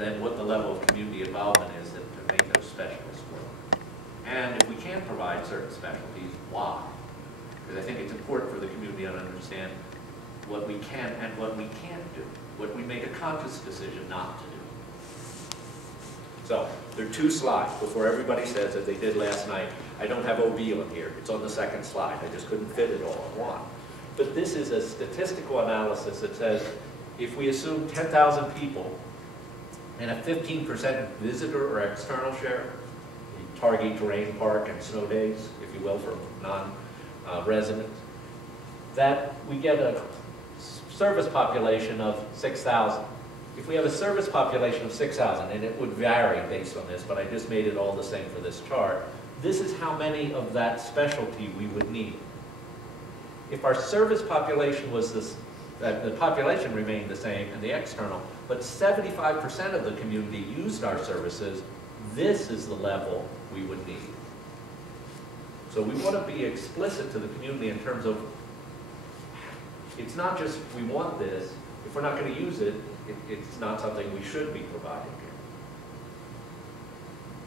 and then what the level of community involvement is to make those specialists work. And if we can't provide certain specialties, why? Because I think it's important for the community to understand what we can and what we can't do, what we make a conscious decision not to do. So there are 2 slides before everybody says that they did last night. I don't have OB on here. It's on the second slide. I just couldn't fit it all in one. But this is a statistical analysis that says if we assume 10,000 people and a 15% visitor or external share, Targhee Terrain Park and snow days, if you will, for non-residents, that we get a service population of 6,000. If we have a service population of 6,000, and it would vary based on this, but I just made it all the same for this chart, this is how many of that specialty we would need. If our service population was this, the population remained the same and the external, but 75% of the community used our services, this is the level we would need. So we want to be explicit to the community in terms of, it's not just we want this, if we're not going to use it, it's not something we should be providing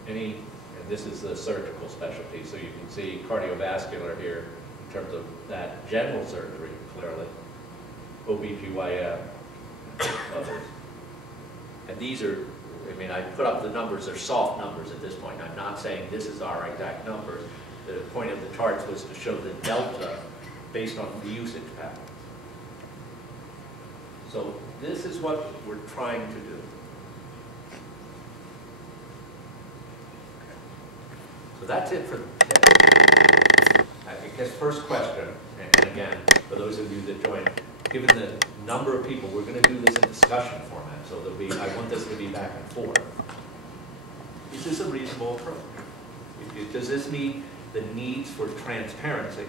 here. And this is the surgical specialty, so you can see cardiovascular here in terms of that general surgery, clearly, OBGYN, others. And these are, I mean, I put up the numbers, they're soft numbers at this point. I'm not saying this is our exact numbers. The point of the charts was to show the delta based on the usage patterns. So this is what we're trying to do. So that's it for today. I guess first question, and again, for those of you that joined, given the number of people, we're going to do this in discussion format, so there'll be, I want this to be back and forth. Is this a reasonable approach? Does this meet the needs for transparency?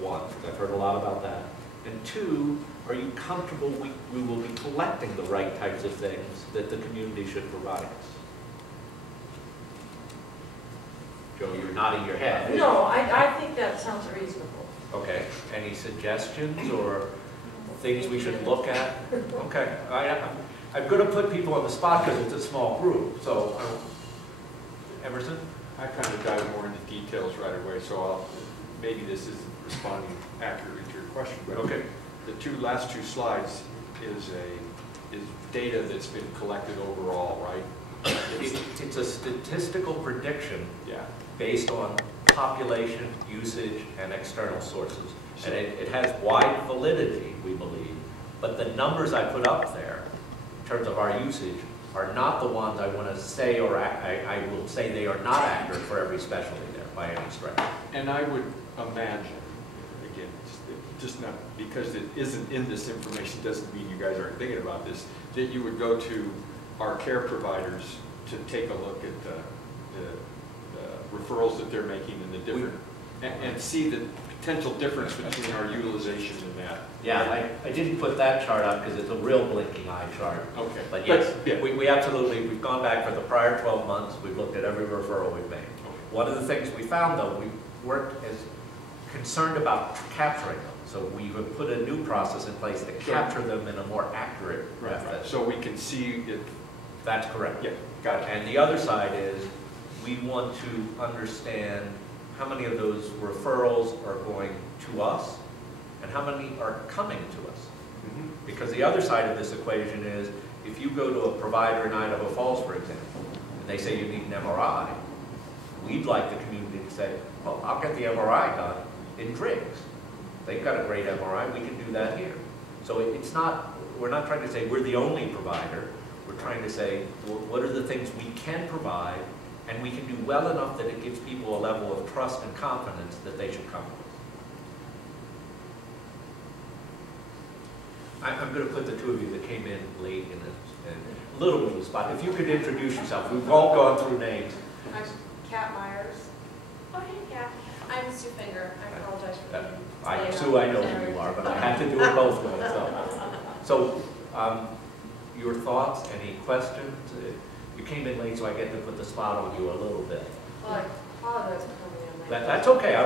One, I've heard a lot about that. And 2, are you comfortable we will be collecting the right types of things that the community should provide us? Joe, you're nodding your head. No, I think that sounds reasonable. Okay. Any suggestions or things we should look at? Okay. I'm going to put people on the spot because it's a small group. So, Emerson? I kind of dive more into details right away, so maybe this isn't responding accurately to your question. But okay. The last two slides is data that's been collected overall, right? It's a statistical prediction, yeah, based on population, usage, and external sources. And it has wide validity, we believe, but the numbers I put up there, in terms of our usage, are not the ones I want to say, or I will say they are not accurate for every specialty there, by any stretch. And I would imagine, again, just not because it isn't in this information doesn't mean you guys aren't thinking about this, that you would go to our care providers to take a look at the referrals that they're making and the different, and see the potential difference between our utilization and that. Yeah, I didn't put that chart up because it's a real blinking eye chart. Okay. But yes, yeah. we absolutely, we've gone back for the prior 12 months, we've looked at every referral we've made. Okay. One of the things we found, though, we weren't as concerned about capturing them. So we have put a new process in place to capture them in a more accurate method. Right. So we can see it. That's correct. Yeah, got it. And the other side is we want to understand how many of those referrals are going to us and how many are coming to us. Mm-hmm. Because the other side of this equation is if you go to a provider in Idaho Falls, for example, and they say you need an MRI, we'd like the community to say, well, I'll get the MRI done in Driggs. They've got a great MRI, we can do that here. So it's not, we're not trying to say we're the only provider. We're trying to say, well, what are the things we can provide, and we can do well enough that it gives people a level of trust and confidence that they should come to us. I'm going to put the two of you that came in late in a little bit of a spot. If you could introduce yourself. We've all gone through names. I'm Kat Myers. Oh, hey, Kat. I'm Sue Finger. I apologize for that. Sue, I know who you are, but I have to do it both ways. So your thoughts, any questions? You came in late, so I get to put the spot on you a little bit. Well, I apologize for coming in late. That's okay. I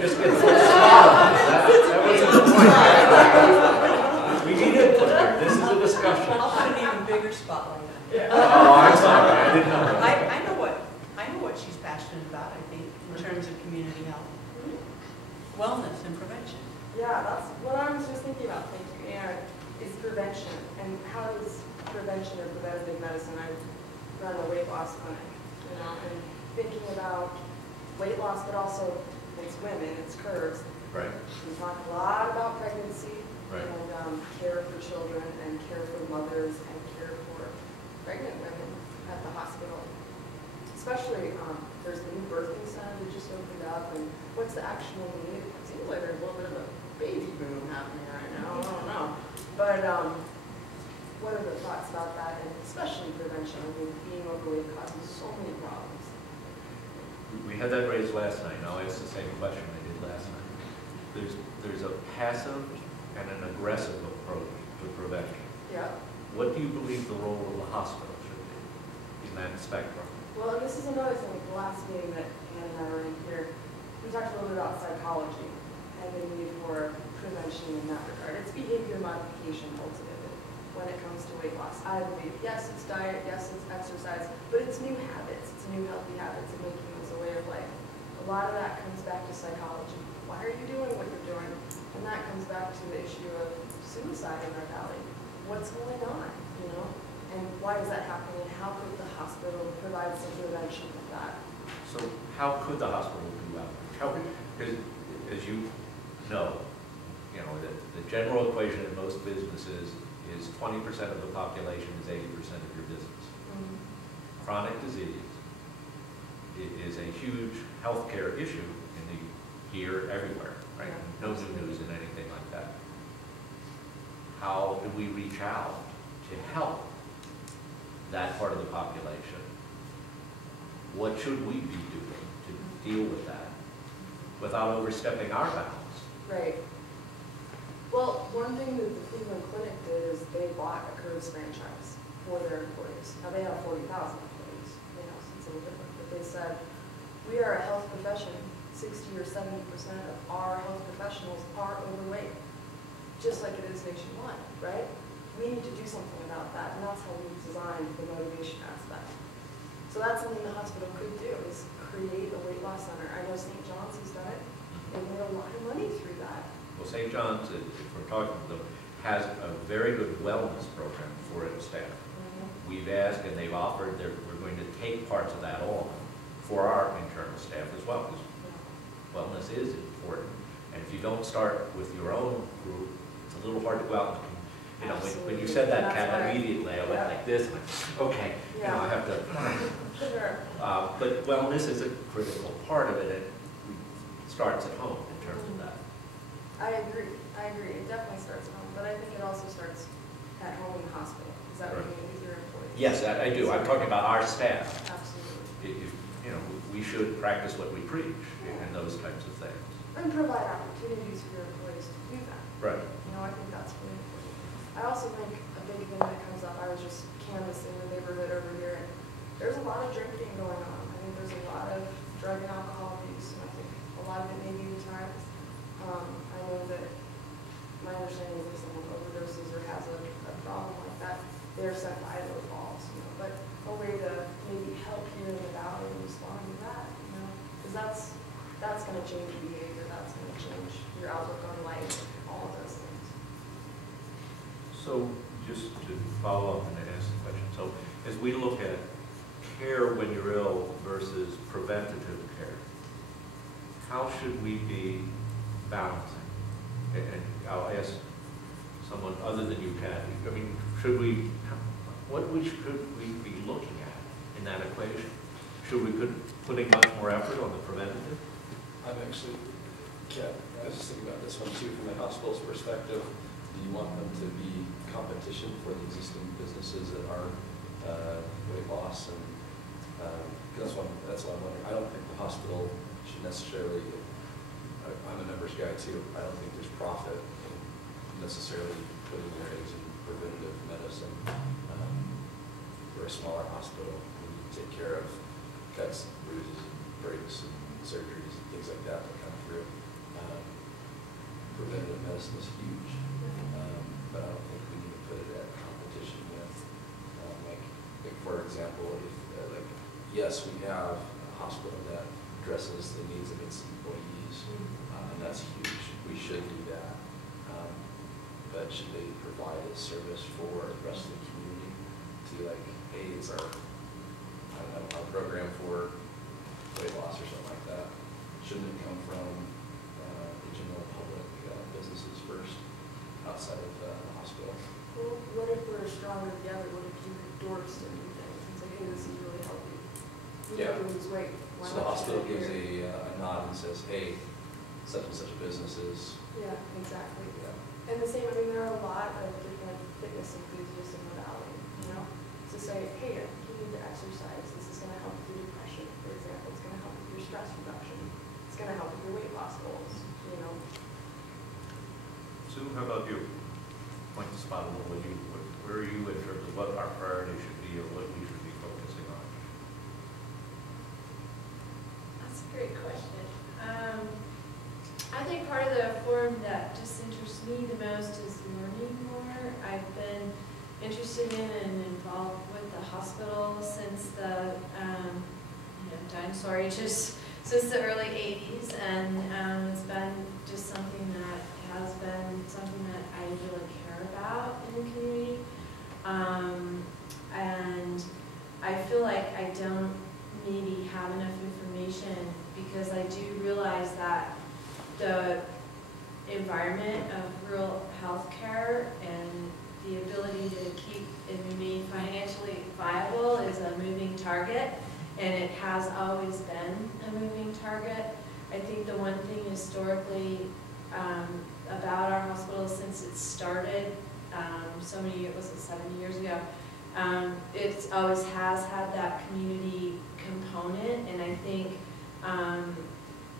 just get to put the spot on you. That wasn't the point. We need input here. This is a discussion. I'll put an even bigger spotlight on Oh, I'm sorry, I didn't know that. I know what she's passionate about, I think, in terms of community health, wellness and prevention. Yeah, that's what I was just thinking about, thank you, Aaron, is prevention. And how does prevention or preventative medicine, I run a weight loss clinic, you know, and thinking about weight loss, but also it's women, it's curves. Right, We talk a lot about pregnancy right. and care for children and care for mothers and care for pregnant women at the hospital. Especially, there's the new birthing center that just opened up, and what's the actual need? It seems like there's a little bit of a baby boom happening right now, I don't know. But what are the thoughts about that, and especially prevention? I mean, being overweight causes so many problems. We had that raised last night, and I'll ask the same question I did last night. There's a passive and an aggressive approach to prevention. Yeah. What do you believe the role of the hospital should be in that spectrum? Well, and this is another thing, the last meeting that Ann and I were in here, we talked a little bit about psychology and the need for prevention in that regard. It's behavior modification ultimately when it comes to weight loss. I believe, yes, it's diet, yes, it's exercise, but it's new habits, it's new healthy habits and making those a way of life. A lot of that comes back to psychology. Why are you doing what you're doing? And that comes back to the issue of suicide in our valley. What's going on, you know? And why is that happening? And how could the hospital provide some prevention of that? So how could the hospital do that? Because as you know, the general equation in most businesses is 20% of the population is 80% of your business. Mm-hmm. Chronic disease is a huge healthcare issue here, everywhere, right? Yeah. No new news in anything like that. How do we reach out to help that part of the population? What should we be doing to deal with that without overstepping our bounds? Right. Well, one thing that the Cleveland Clinic did is they bought a Curves franchise for their employees. Now, they have 40,000 employees, so it's a little different. But they said, we are a health profession. 60 or 70% of our health professionals are overweight, just like it is nationwide, right? We need to do something about that, and that's how we've designed the motivation aspect. So that's something the hospital could do, is create a weight loss center. I know St. John's has done it. They made a lot of money through that. Well, St. John's, if we're talking to them, has a very good wellness program for its staff. Mm-hmm. We've asked and they've offered that we're going to take parts of that on for our internal staff as well, because wellness is important. And if you don't start with your own group, it's a little hard to go out and, when you said that, Kat, immediately I went like this, and okay, I have to. Sure. But wellness is a critical part of it, and it starts at home in terms of that. I agree. It definitely starts at home, but I think it also starts at home in the hospital. Is that what you mean with your employees? Yes, I do. I'm talking about our staff. Absolutely. We should practice what we preach and those types of things. And provide opportunities for your employees to do that. Right. I think that's really important. I also think a big thing that comes up, I was just canvassing the neighborhood over here, and there's a lot of drinking going on. I think there's a lot of drug and alcohol abuse, and I think a lot of it may be the times. I know that my understanding is if someone overdoses or has a problem like that, they're sent by those balls, but a way to maybe help here in the valley and respond to that, because that's going to change your behavior, that's going to change your outlook on life, all of those things. So just to follow up and ask the question, so as we look at care when you're ill versus preventative care, how should we be balancing? And I'll ask someone other than you, Kathy. I mean, should we be looking at in that equation? Should we be putting much more effort on the preventative? I'm actually, I was just thinking about this one too, from the hospital's perspective. Do you want them to be competition for the existing businesses that are weight loss? And that's what I'm wondering. I don't think the hospital should necessarily, I'm a numbers guy too, I don't think there's profit in necessarily putting their eggs in preventative medicine. We're a smaller hospital. We need to take care of cuts, bruises, breaks, and surgeries, and things like that that come through. Preventative medicine is huge, but I don't think we need to put it at competition with like for example, if, like, yes, we have a hospital that addresses the needs of its employees, and that's huge. We should do that. But should they provide a service for the rest of the community to, like, hey, it's our, I don't know, our program for weight loss or something like that? Shouldn't it come from the general public businesses first, outside of the hospital? Well, what if we're stronger together? What if you endorse and do things? It's like, hey, this is really healthy. You Yeah. need to lose weight. Why So the not hospital do it gives here? a nod and says, hey, such and such a business is, Yeah, exactly. yeah. And the same, I mean, there are a lot of different fitness enthusiasts in the valley, you know, to say, hey, you need to exercise. This is going to help with your depression, for example. It's going to help with your stress reduction. It's going to help with your weight loss goals, you know. Sue, how about you? Point the spot a little. Where are you in terms of what our priority should be or what we should be focusing on? That's a great question. I think part of the forum that just interests me the most is learning more. I've been interested in and involved with the hospital since the dinosaur ages, since the early 80s, and it's been just something that has been something that I really care about in the community. And I feel like I don't maybe have enough information because I do realize that the environment of rural healthcare and the ability to keep and remain financially viable is a moving target, and it has always been a moving target. I think the one thing historically about our hospital since it started so many years, was it 70 years ago, it always has had that community component, and I think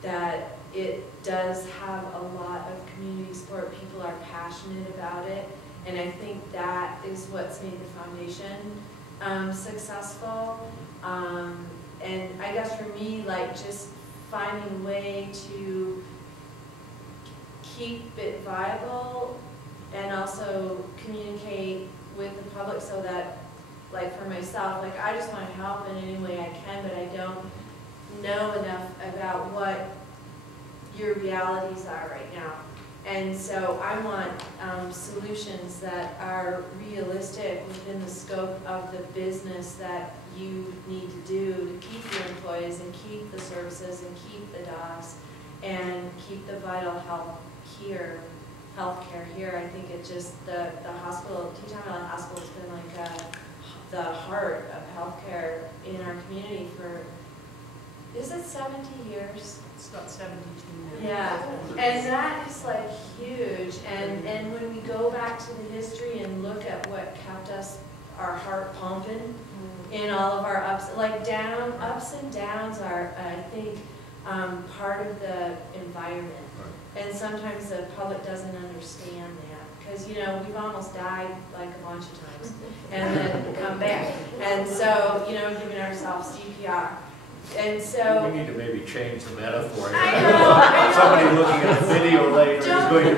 that it does have a lot of community support. People are passionate about it, and I think that is what's made the foundation successful. And I guess for me, like, just finding a way to keep it viable and also communicate with the public so that, like, for myself, like, I just want to help in any way I can, but I don't know enough about what your realities are right now. And so I want solutions that are realistic within the scope of the business that you need to do to keep your employees and keep the services and keep the docs and keep the vital healthcare here. I think it just, the hospital, Teton Valley Hospital has been like the heart of healthcare in our community for, is it 70 years? It's about 72 now. Yeah, and that is like huge, and when we go back to the history and look at what kept us, our heart pumping in all of our ups and downs are, I think, part of the environment. And sometimes the public doesn't understand that, because, you know, we've almost died like a bunch of times, and then come back. And so, you know, giving ourselves CPR. And so We need to maybe change the metaphor. I know. Somebody looking at a video later is going to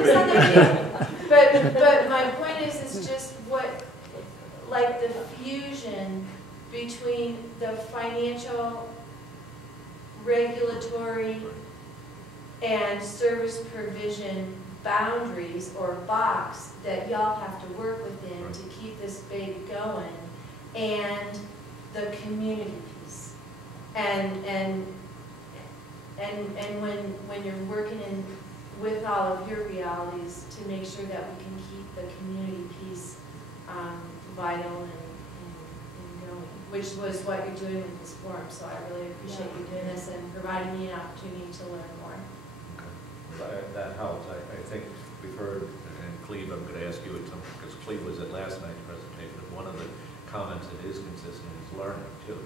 be. But my point is, it's just what, like the fusion between the financial, regulatory, and service provision boundaries or box that y'all have to work within to keep this baby going, and the community piece. And when you're working in with all of your realities to make sure that we can keep the community piece vital and going, which was what you're doing with this forum. So I really appreciate you doing this and providing me an opportunity to learn more. That helps. I think we've heard, and Cleve, I'm going to ask you at some, because Cleve was at last night's presentation, one of the comments that is consistent is learning too.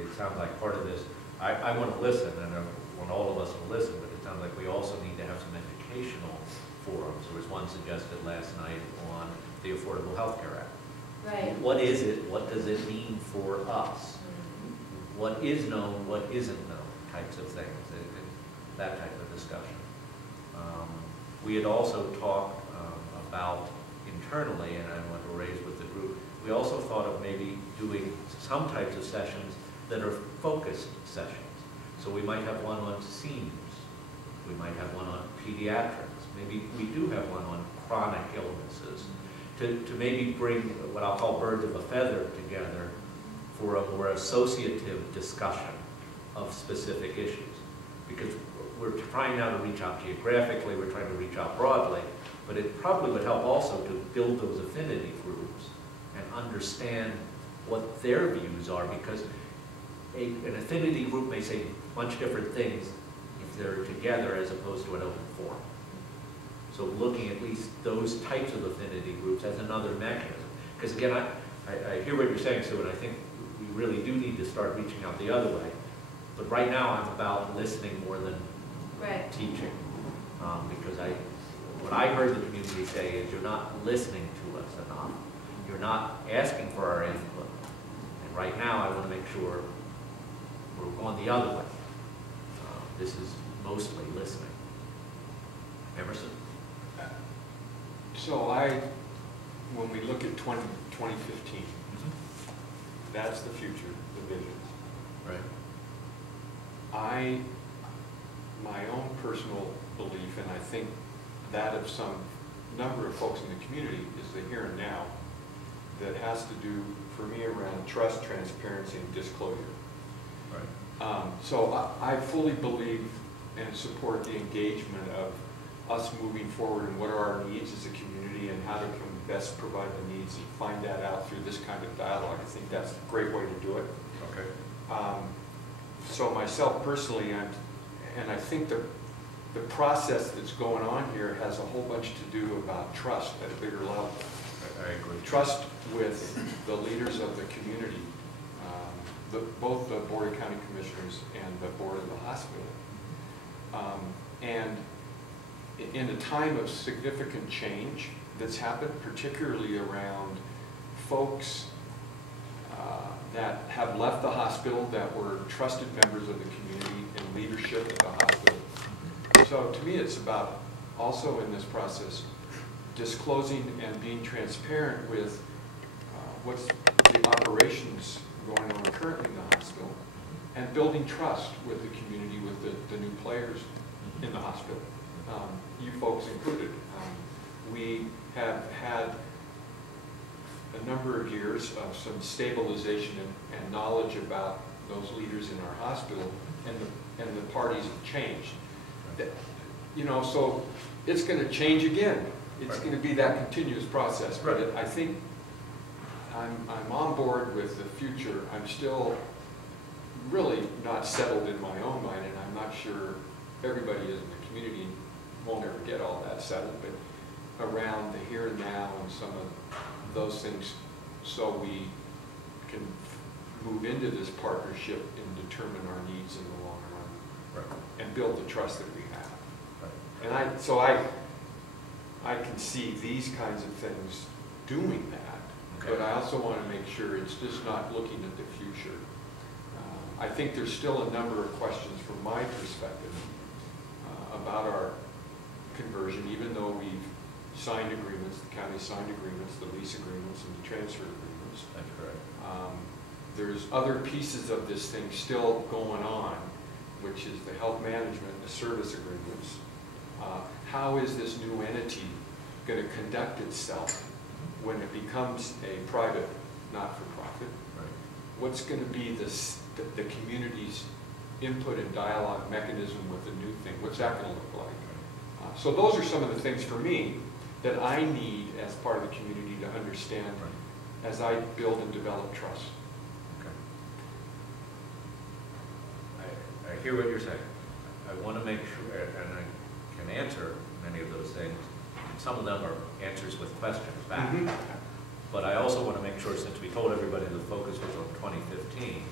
It sounds like part of this, I want to listen, and I want all of us to listen, but it sounds like we also need to have some educational forums. There was one suggested last night on the Affordable Health Care Act. Right. What is it? What does it mean for us? What is known, what isn't known, types of things, that type of discussion. We had also talked about internally, and I want to raise with the group, we also thought of maybe doing some types of sessions that are focused sessions. So we might have one on seniors. We might have one on pediatrics. Maybe we do have one on chronic illnesses. To maybe bring what I'll call birds of a feather together for a more associative discussion of specific issues. Because we're trying now to reach out geographically, we're trying to reach out broadly, but it probably would help also to build those affinity groups and understand what their views are, because an affinity group may say a bunch of different things if they're together as opposed to an open forum. So looking at least those types of affinity groups as another mechanism. Because again, I hear what you're saying, Sue, and I think we really do need to start reaching out the other way. But right now I'm about listening more than teaching. Because what I heard the community say is you're not listening to us enough. You're not asking for our input. And right now I want to make sure we're going the other way. This is mostly listening. Emerson? So when we look at 2015, that's the future, the visions. Right. My own personal belief, and I think that of some number of folks in the community, is the here and now that has to do, for me, around trust, transparency, and disclosure. Right. So I fully believe and support the engagement of us moving forward and what are our needs as a community and how to best provide the needs and find that out through this kind of dialogue. I think that's a great way to do it. Okay. So myself personally, and I think the process that's going on here has a whole bunch to do about trust at a bigger level. I agree. Trust with the leaders of the community, both the Board of County Commissioners and the Board of the hospital. And in a time of significant change that's happened, particularly around folks that have left the hospital that were trusted members of the community and leadership at the hospital. So to me, it's about also in this process disclosing and being transparent with what's the operations going on currently in the hospital and building trust with the community, with the new players in the hospital, you folks included. We have had a number of years of some stabilization and knowledge about those leaders in our hospital, and the parties have changed. You know, so it's going to change again. It's going to be that continuous process. But I think I'm on board with the future. I'm still really not settled in my own mind, and I'm not sure everybody is in the community won't ever get all that settled, but around the here and now and some of those things, so we can move into this partnership and determine our needs in the long run, and build the trust that we have. And so I can see these kinds of things doing that, but I also want to make sure it's just not looking at the future. I think there's still a number of questions from my perspective about our conversion, even though we've signed agreements, the county signed agreements, the lease agreements, and the transfer agreements. That's correct. There's other pieces of this thing still going on, which is the health management, the service agreements. How is this new entity going to conduct itself when it becomes a private, not-for-profit? Right. What's going to be the community's input and dialogue mechanism with the new thing? What's that going to look like? So those are some of the things for me that I need as part of the community to understand as I build and develop trust. Okay. I hear what you're saying. I want to make sure, and I can answer many of those things. Some of them are answers with questions back. But I also want to make sure, since we told everybody the focus was on 2015,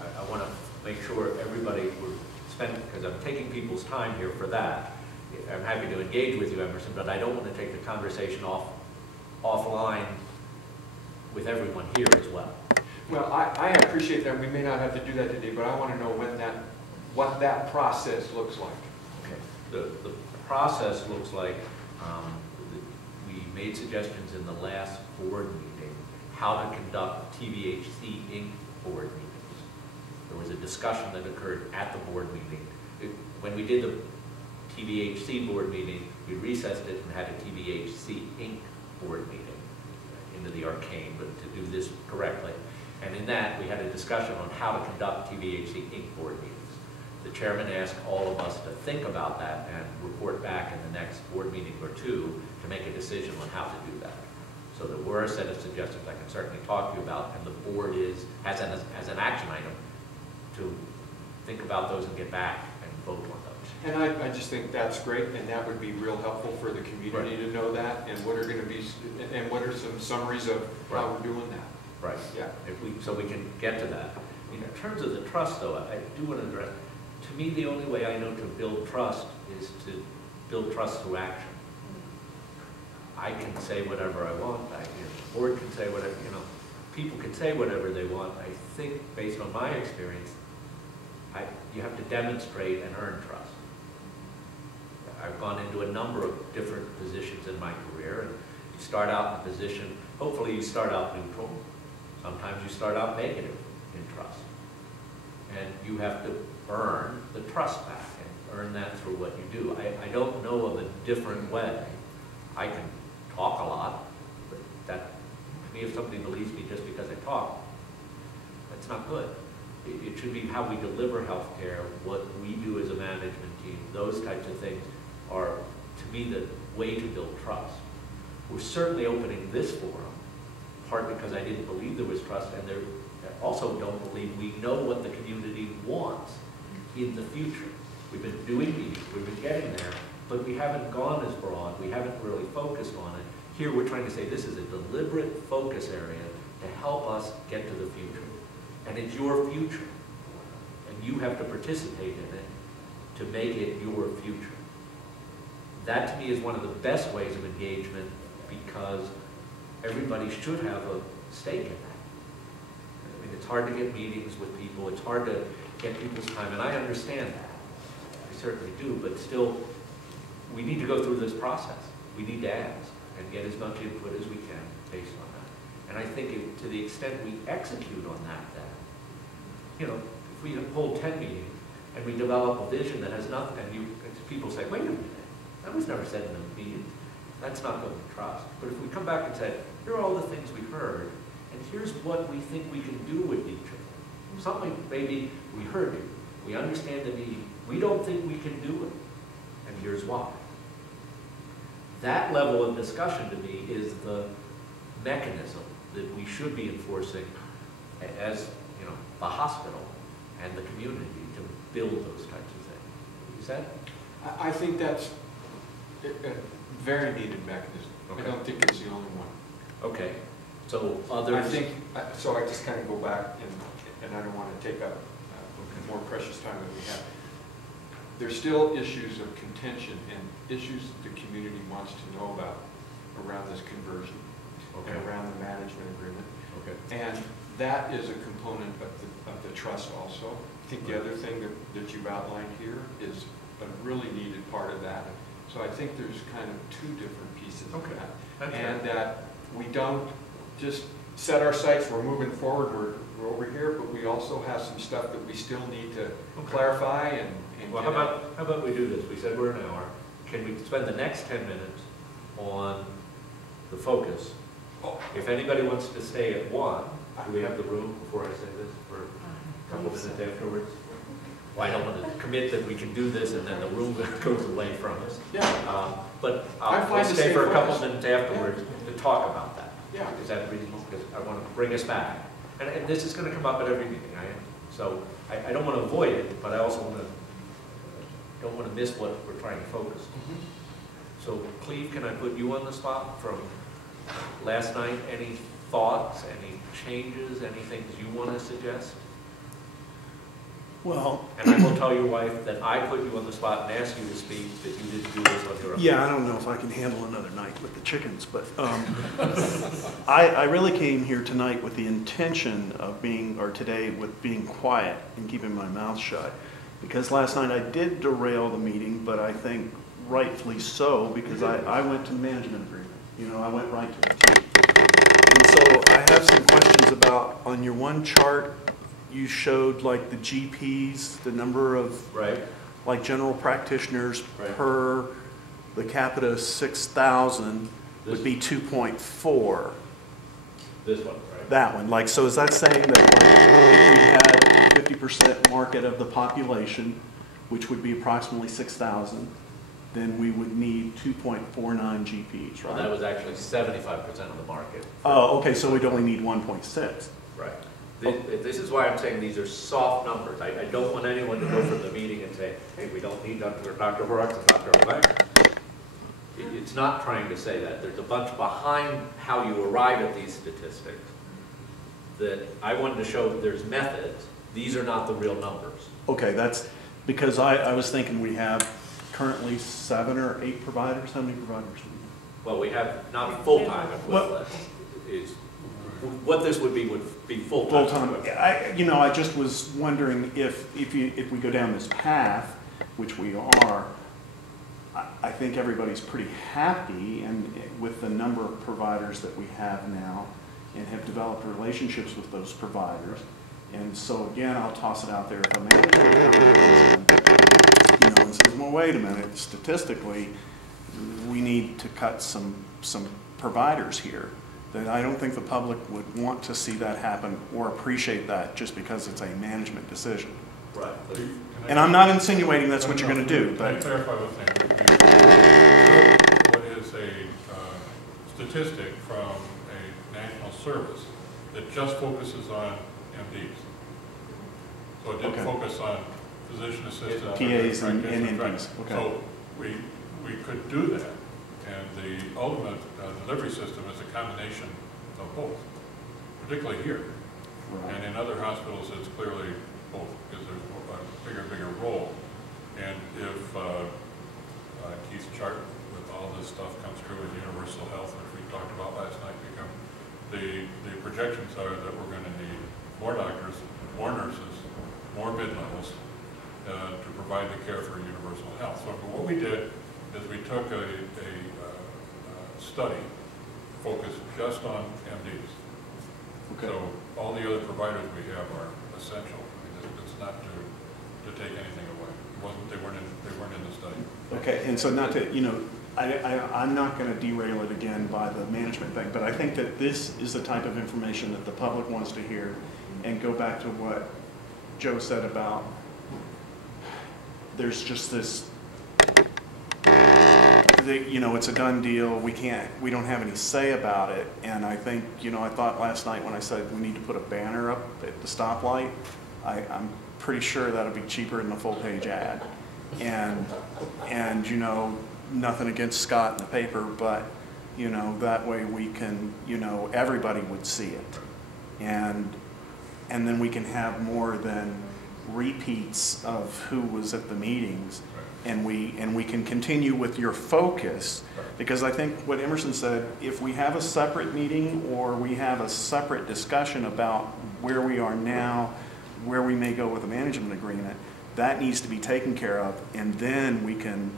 I want to make sure everybody would spend, because I'm taking people's time here for that. I'm happy to engage with you, Emerson, but I don't want to take the conversation offline with everyone here as well. Well, I appreciate that. We may not have to do that today, but I want to know what that process looks like. Okay. The process looks like we made suggestions in the last board meeting how to conduct TVHC Inc. board meetings. There was a discussion that occurred at the board meeting. When we did the TVHC board meeting, we recessed it and had a TVHC Inc. board meeting into the arcane, but to do this correctly. And in that, we had a discussion on how to conduct TVHC Inc. board meetings. The chairman asked all of us to think about that and report back in the next board meeting or two to make a decision on how to do that. So there were a set of suggestions I can certainly talk to you about, and the board has an action item to think about those and get back and vote on those. And I just think that's great, and that would be real helpful for the community to know that, and what are going to be, and what are some summaries of how we're doing that. Right. Yeah. So we can get to that. In terms of the trust, though, I do want to address, to me, the only way I know to build trust is to build trust through action. I can say whatever I want, the board can say whatever, people can say whatever they want. I think, based on my experience, you have to demonstrate and earn trust. I've gone into a number of different positions in my career, and you start out in a position, hopefully you start out neutral. Sometimes you start out negative in trust. And you have to earn the trust back and earn that through what you do. I don't know of a different way. I can talk a lot, but that, to me, if somebody believes me just because I talk, that's not good. It should be how we deliver healthcare, what we do as a management team, those types of things are, to me, the way to build trust. We're certainly opening this forum, part because I didn't believe there was trust, and I also don't believe we know what the community wants in the future. We've been doing meetings, we've been getting there, but we haven't gone as broad, we haven't really focused on it. Here we're trying to say this is a deliberate focus area to help us get to the future. And it's your future, and you have to participate in it to make it your future. That, to me, is one of the best ways of engagement, because everybody should have a stake in that. I mean, it's hard to get meetings with people, it's hard to get people's time, and I understand that. I certainly do, but still, we need to go through this process. We need to ask and get as much input as we can based on that. And I think to the extent we execute on that, then, if we hold 10 meetings and we develop a vision that has nothing, and people say, wait a minute, that was never said in a meeting, that's not building trust. But if we come back and say, here are all the things we heard, and here's what we think we can do with each of them. Something maybe we heard you, we understand the need, we don't think we can do it, and here's why. That level of discussion, to me, is the mechanism that we should be enforcing as the hospital and the community to build those types of things. Is that? I think that's a very needed mechanism. Okay. I don't think it's the only one. Okay. So others? I think, so I just kind of go back, and I don't want to take up more precious time than we have. There's still issues of contention and issues the community wants to know about around this conversion, Okay. and around the management agreement. Okay. And that is a component of the trust also. I think the other thing that you've outlined here is a really needed part of that. So I think there's kind of two different pieces of Okay. that. Okay. And that we don't just set our sights, we're moving forward, we're over here, but we also have some stuff that we still need to clarify and Well, how about we do this? We said we're an hour. Can we spend the next 10 minutes on the focus? If anybody wants to stay at 1, do we have the room before I say this for a couple minutes afterwards? Well, I don't want to commit that we can do this and then the room goes away from us. Yeah. But I'm fine I'll to stay stay for a couple focused. minutes afterwards to talk about that. Yeah. Is that reasonable? Because I want to bring us back. And this is going to come up at every meeting. So I don't want to avoid it, but I also don't want to miss what we're trying to focus on. So, Cleve, can I put you on the spot from last night? Any thoughts, any changes, any things you want to suggest? Well, And I will tell your wife that I put you on the spot and asked you to speak, that you didn't do this on your own. yeah, I don't know if I can handle another night with the chickens, but I really came here tonight with the intention of today with being quiet and keeping my mouth shut. Because last night I did derail the meeting, but I think rightfully so, because I went to the management agreement. I went right to the team. And so I have some questions about, on your one chart, you showed like the GPs, the number of Right? like general practitioners Right. per the capita 6,000 would be 2.4. This one, right? That one, like, so is that saying that like, if we had a 50% market of the population, which would be approximately 6,000, then we would need 2.49 GPs, Well, right? that was actually 75% of the market. Oh, okay, so we'd only need 1.6. Right. This is why I'm saying these are soft numbers. I don't want anyone to go from the meeting and say, hey, we don't need Dr. Horrocks and Dr. O'Mara. It's not trying to say that. There's a bunch behind how you arrive at these statistics that I wanted to show that there's methods. These are not the real numbers. Okay, that's, because I was thinking we have currently 7 or 8 providers. How many providers do we have? Well, we have not full-time equivalents. Is what this would be full-time. Full-time. I just was wondering if we go down this path, which we are, I think everybody's pretty happy and with the number of providers that we have now and have developed relationships with those providers. And so again, I'll toss it out there if a manager comes in, and says, well, wait a minute, statistically, we need to cut some providers here. That I don't think the public would want to see that happen or appreciate that just because it's a management decision. Right. And I'm not insinuating that's what you're going to do, Can I but clarify one thing? What is a statistic from a national service that just focuses on MDs? So it didn't Okay. focus on physician assistants. PAs and practitioners, right. NPs, okay. So we could do that, and the ultimate delivery system is a combination of both, particularly here. And in other hospitals, it's clearly both, because there's a bigger role. And if Keith's chart with all this stuff comes true in universal health, which we talked about last night, the projections are that we're going to need more doctors, more nurses, more mid-levels to provide the care for universal health. So what we did is we took a study focused just on MDs. Okay. So all the other providers we have are essential. I mean, it's not to take anything away. They weren't in the study. okay, and so not to, I'm not going to derail it again by the management thing, but I think that this is the type of information that the public wants to hear, and go back to what Joe said about there's just this, it's a done deal, we don't have any say about it, and I think, I thought last night when I said we need to put a banner up at the stoplight, I'm pretty sure that'll be cheaper than a full-page ad. And nothing against Scott in the paper, but, that way we can, everybody would see it. And then we can have more than repeats of who was at the meetings, and we can continue with your focus, because I think what Emerson said, if we have a separate meeting or we have a separate discussion about where we are now, where we may go with a management agreement, that needs to be taken care of, and then we can,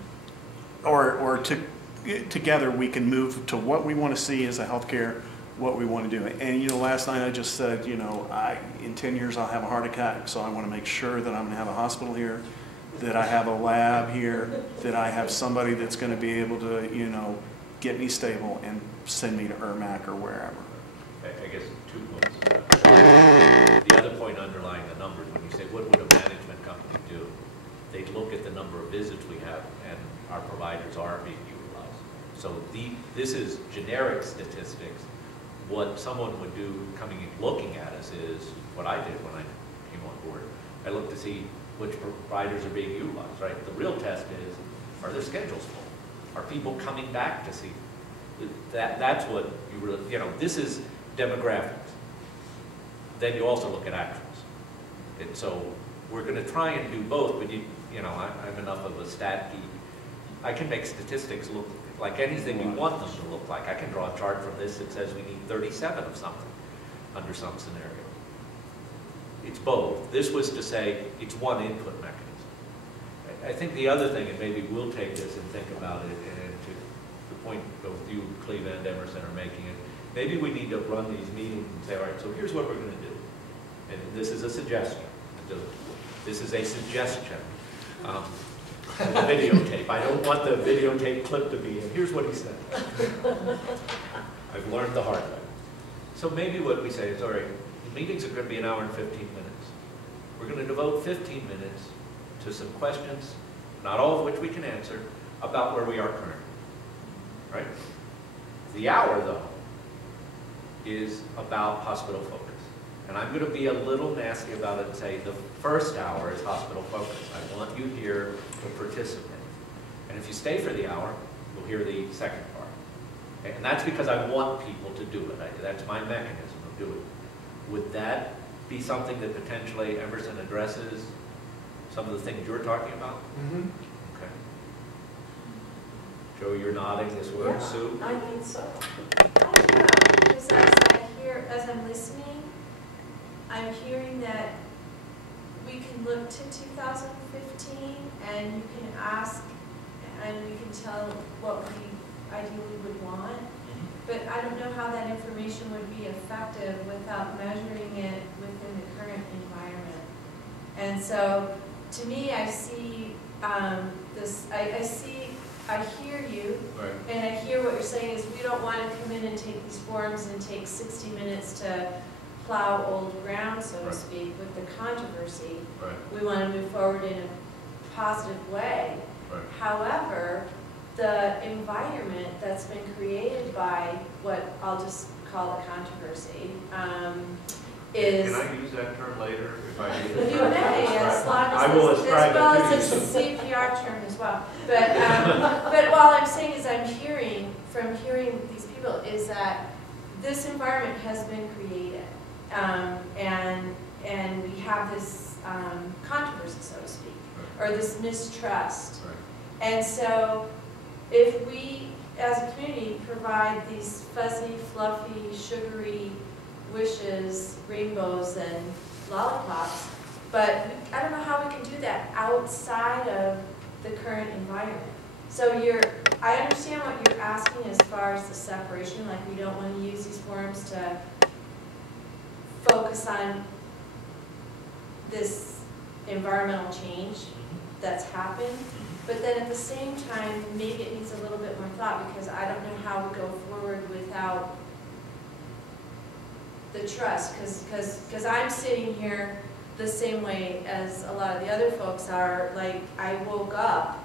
together we can move to what we want to see as a healthcare, what we want to do. And last night I just said, in 10 years I'll have a heart attack, so I want to make sure that I'm going to have a hospital here, that I have a lab here, that I have somebody that's going to be able to, get me stable and send me to Ermac or wherever. I guess 2 points. The other point underlying the numbers, when you say, what would a management company do? They'd look at the number of visits we have, and our providers are being utilized. So this is generic statistics. What someone would do coming in looking at us is what I did when I came on board. I looked to see which providers are being utilized, right? The real test is, are their schedules full? Are people coming back to see? That's what you really, this is demographics. Then you also look at actuals. And so we're going to try and do both, but I'm enough of a stat geek. I can make statistics look like anything you want them to look like. I can draw a chart from this that says we need 37 of something under some scenario. It's both. This was to say it's one input mechanism. I think the other thing, and maybe we'll take this and think about it, and to the point both you, Cleve, and Emerson are making it, Maybe we need to run these meetings and say, all right, so here's what we're gonna do. And this is a suggestion. This is a suggestion. The videotape. I don't want the videotape clip to be in. Here's what he said. I've learned the hard way. So maybe what we say is, all right, the meetings are going to be an hour and 15 minutes. We're going to devote 15 minutes to some questions, not all of which we can answer, about where we are currently. Right? The hour, though, is about hospital focus. And I'm going to be a little nasty about it and say the first hour is hospital focus. I want you here to participate. And if you stay for the hour, you'll hear the second part. And that's because I want people to do it. That's my mechanism of doing it. Would that be something that potentially Emerson addresses some of the things you're talking about? Mm-hmm. Okay. Joe, you're nodding this word, Yeah, Sue? I think so. I don't know, because as I'm listening, I'm hearing that we can look to 2015 and you can ask and we can tell what we ideally would want. But I don't know how that information would be effective without measuring it within the current environment. And so, to me, I see I hear you, Right. and I hear what you're saying is we don't want to come in and take these forms and take 60 minutes to plow old ground, so to Right. speak, with the controversy. Right. We want to move forward in a positive way. Right. However, the environment that's been created by what I'll just call the controversy is. Can I use that term later? If I use the You term? may, as long I will as ascribe well it to as you. it's a CPR term as well. But what I'm saying is I'm hearing, from hearing these people, is that this environment has been created. And we have this controversy, so to speak, or this mistrust. Right. And so if we, as a community, provide these fuzzy, fluffy, sugary wishes, rainbows, and lollipops, but I don't know how we can do that outside of the current environment. So I understand what you're asking as far as the separation, like we don't want to use these forums to focus on this environmental change that's happened. But then at the same time, maybe it needs a little bit more thought because I don't know how we go forward without the trust. Because I'm sitting here the same way as a lot of the other folks are. Like, I woke up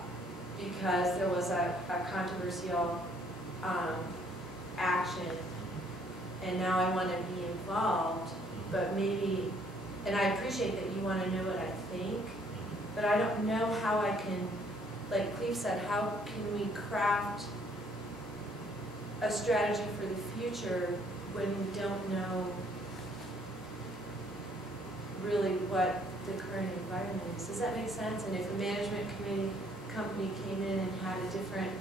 because there was a controversial action, and now I want to be involved. But maybe, and I appreciate that you want to know what I think, but I don't know how I can, like Cleve said, how can we craft a strategy for the future when we don't know really what the current environment is? Does that make sense? And if a management company came in and had a different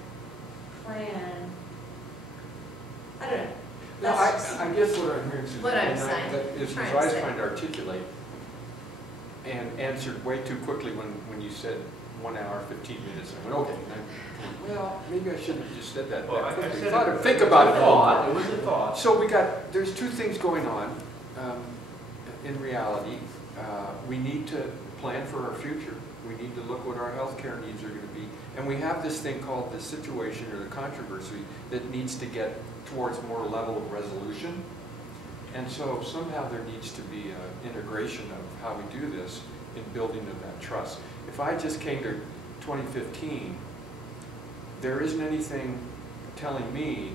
plan, I don't know. No, That's I guess what I'm hearing, Susan, what I'm and saying, is trying what I to was say. trying to articulate and answered way too quickly when you said 1 hour, 15 minutes. I went, okay. And well, maybe I shouldn't have just said that. Well, I quickly. said Thought it- of- think about it. Thought. It was a thought. So there's two things going on. In reality, we need to plan for our future. We need to look what our healthcare needs are going to be. And we have this thing called the situation or the controversy that needs to get towards more level of resolution. And so somehow there needs to be an integration of how we do this in building of that trust. If I just came to 2015, there isn't anything telling me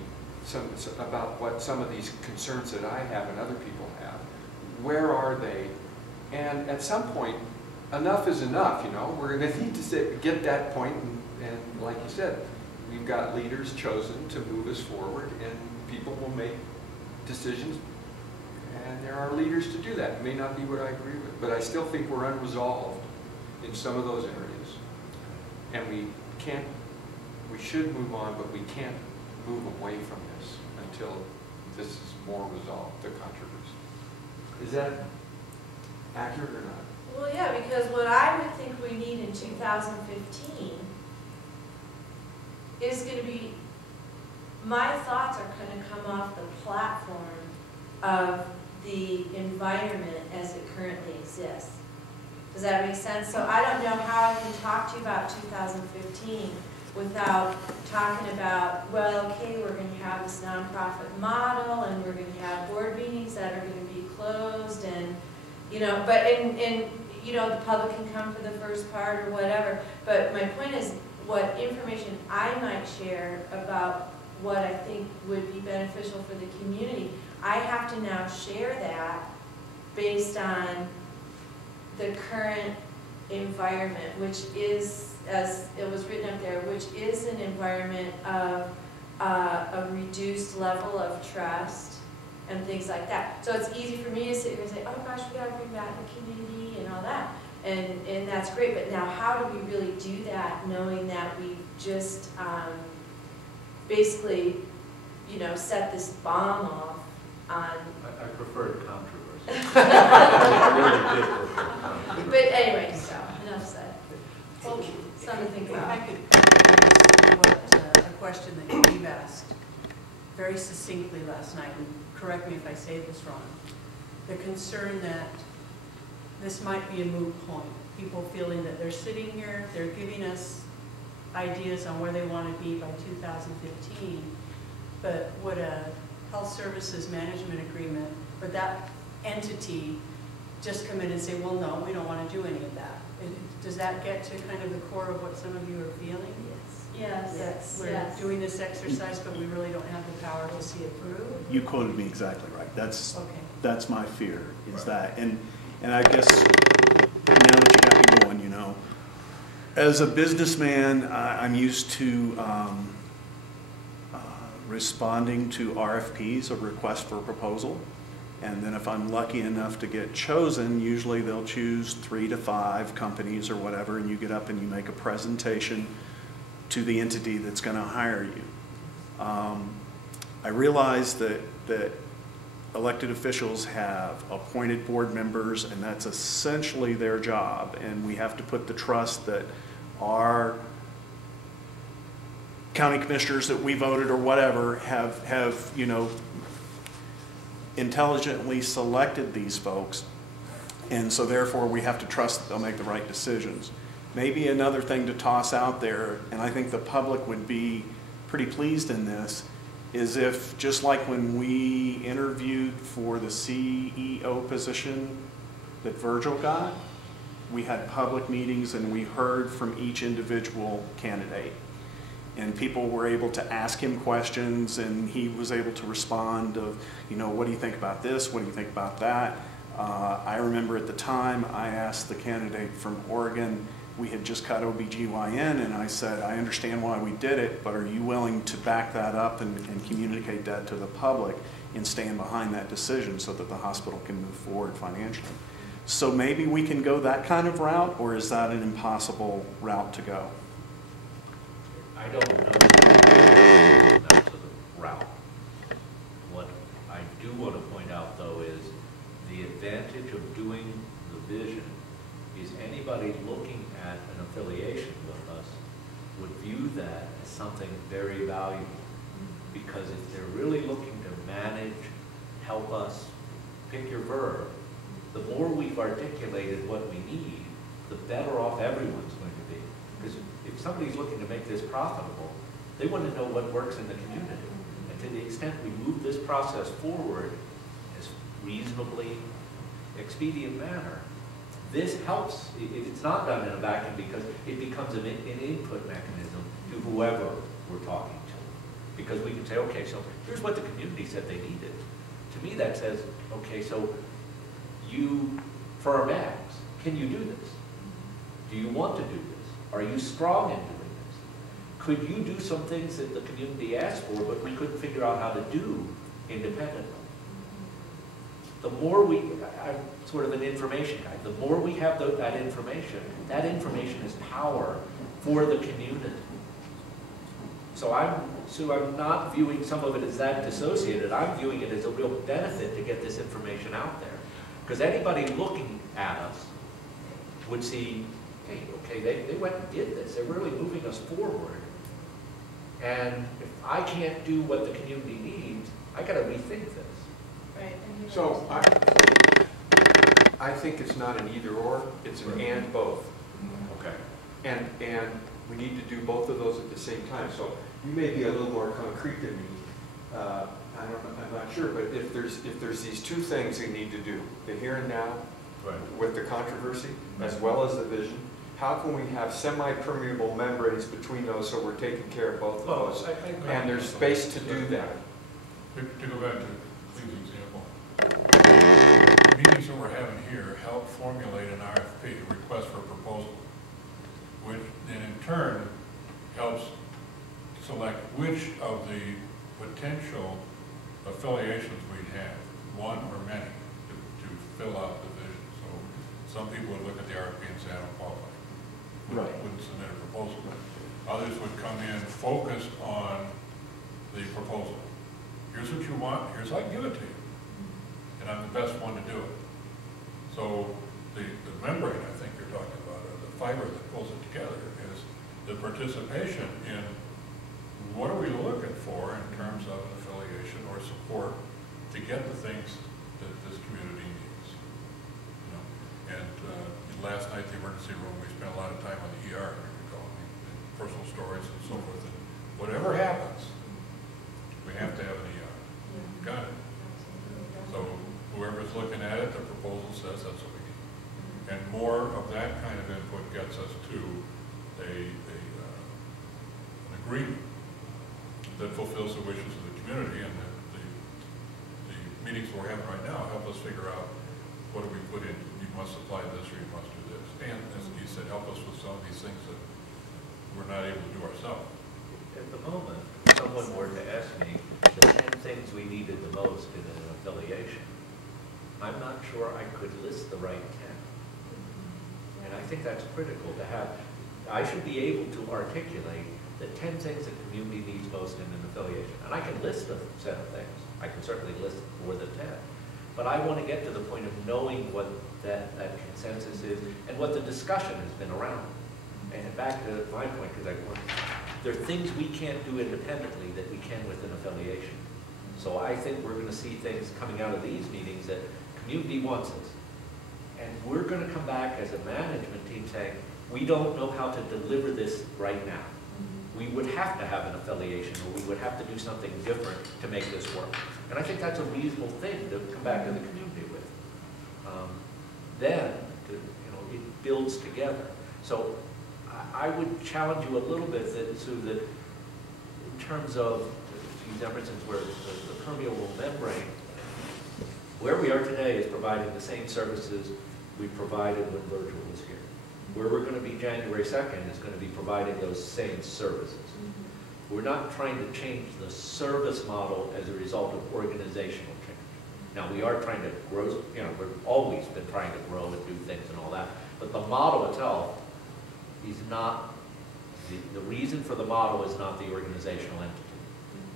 about what some of these concerns that I have and other people have. Where are they? And at some point, enough is enough, you know. We're going to need to get that point, and like you said, we've got leaders chosen to move us forward, and people will make decisions, and there are leaders to do that. It may not be what I agree with, but I still think we're unresolved in some of those areas. And we should move on, but we can't move away from this until this is more resolved, the controversy. Is that accurate or not? Well, yeah, because what I would think we need in 2015 is going to be my thoughts are gonna come off the platform of the environment as it currently exists. Does that make sense? So I don't know how I can talk to you about 2015 without talking about, well, okay, we're going to have this nonprofit model, and we're going to have board meetings that are going to be closed, and, you know, but, and you know, the public can come for the first part or whatever. But my point is, what information I might share about what I think would be beneficial for the community, I have to now share that based on the current environment, which is, as it was written up there, which is an environment of a reduced level of trust and things like that. So it's easy for me to sit here and say, oh gosh, we gotta bring back the community and all that. And that's great, but now how do we really do that knowing that we've just basically, you know, set this bomb off on... I prefer controversy. I really did prefer controversy. But anyway, so, enough said. Well, Something to think if about. I could ask a question that you've asked very succinctly last night, and correct me if I say this wrong. The concern that this might be a moot point. People feeling that they're sitting here, they're giving us ideas on where they want to be by 2015, but would a health services management agreement, would that entity just come in and say, well, no, we don't want to do any of that? Does that get to kind of the core of what some of you are feeling? Yes. Yes. We're Yes. doing this exercise, but we really don't have the power to see it through? You quoted me exactly right. That's Okay. my fear, is that. And I guess now that you got me going, you know, as a businessman, I'm used to responding to RFPs, a request for a proposal. And then if I'm lucky enough to get chosen, usually they'll choose 3 to 5 companies or whatever, and you get up and you make a presentation to the entity that's going to hire you. I realize that elected officials have appointed board members, and that's essentially their job, and we have to put the trust that our county commissioners that we voted or whatever have you know, intelligently selected these folks, and so therefore we have to trust that they'll make the right decisions. Maybe another thing to toss out there, and I think the public would be pretty pleased in this, is if, just like when we interviewed for the CEO position that Virgil got, we had public meetings and we heard from each individual candidate. And people were able to ask him questions, and he was able to respond of, you know, what do you think about this? What do you think about that? I remember at the time I asked the candidate from Oregon, we had just cut OBGYN, and I said, I understand why we did it, but are you willing to back that up and communicate that to the public and stand behind that decision so that the hospital can move forward financially? So maybe we can go that kind of route, or is that an impossible route to go? I don't know that's the route. What I do want to point out, though, is the advantage of doing the vision is anybody looking at an affiliation with us would view that as something very valuable. Because if they're really looking to manage, help us, pick your verb, the more we've articulated what we need, the better off everyone's going to be. Because if somebody's looking to make this profitable, they want to know what works in the community. And to the extent we move this process forward as reasonably expedient manner, this helps. It's not done in a vacuum because it becomes an input mechanism to whoever we're talking to. Because we can say, okay, so here's what the community said they needed. To me that says, okay, so you, firm X, can you do this? Do you want to do this? Are you strong in doing this? Could you do some things that the community asked for but we couldn't figure out how to do independently? The more we, I'm sort of an information guy, the more we have that information is power for the community. So I'm not viewing some of it as that dissociated. I'm viewing it as a real benefit to get this information out there. Because anybody looking at us would see, hey, okay, they went and did this. They're really moving us forward. And if I can't do what the community needs, I gotta rethink this. Right. And you So understand. I think it's not an either or, it's an and both. Okay. And we need to do both of those at the same time. So you may be a little more concrete than me. I don't know, I'm not sure, but if there's these two things we need to do, the here and now with the controversy as well as the vision, how can we have semi-permeable membranes between those so we're taking care of both of those? And there's space to do that. To go back to Cleve's example, the meetings that we're having here help formulate an RFP, a request for proposal, which then in turn helps select which of the potential affiliations we have, one or many, to fill out the vision. So some people would look at the RFP and say, I don't qualify. Wouldn't submit a proposal. Others would come in focused on the proposal. Here's what you want, here's how I give it to you. And I'm the best one to do it. So the membrane I think you're talking about, or the fiber that pulls it together, is the participation in what are we looking for in terms of an affiliation or support to get the things that this community needs. You know? And last night, the emergency room, we spent a lot of time on the ER, if you recall, and personal stories and so forth. And whatever happens, we have to have an ER. Got it. So whoever's looking at it, the proposal says that's what we need. And more of that kind of input gets us to an agreement that fulfills the wishes of the community, and the meetings we're having right now help us figure out what do we put in. You must supply this or you must do this. And as you said, help us with some of these things that we're not able to do ourselves. At the moment, if someone were to ask me the 10 things we needed the most in an affiliation, I'm not sure I could list the right 10. And I think that's critical to have. I should be able to articulate the 10 things the community needs most in an affiliation. And I can list a set of things. I can certainly list more than 10. But I want to get to the point of knowing what that consensus is and what the discussion has been around. And back to my point, because there are things we can't do independently that we can with an affiliation. So I think we're going to see things coming out of these meetings that community wants us. And we're going to come back as a management team saying, we don't know how to deliver this right now. We would have to have an affiliation, or we would have to do something different to make this work. And I think that's a reasonable thing to come back to the community with. Then, it builds together. So I would challenge you a little bit, Sue, that in terms of, to use Emerson's words, the permeable membrane, where we are today is providing the same services we provided when Virgil was here. Where we're going to be January 2nd is going to be providing those same services. We're not trying to change the service model as a result of organizational change. Now, we are trying to grow, we've always been trying to grow and do things and all that, but the model itself is not, the reason for the model is not the organizational entity.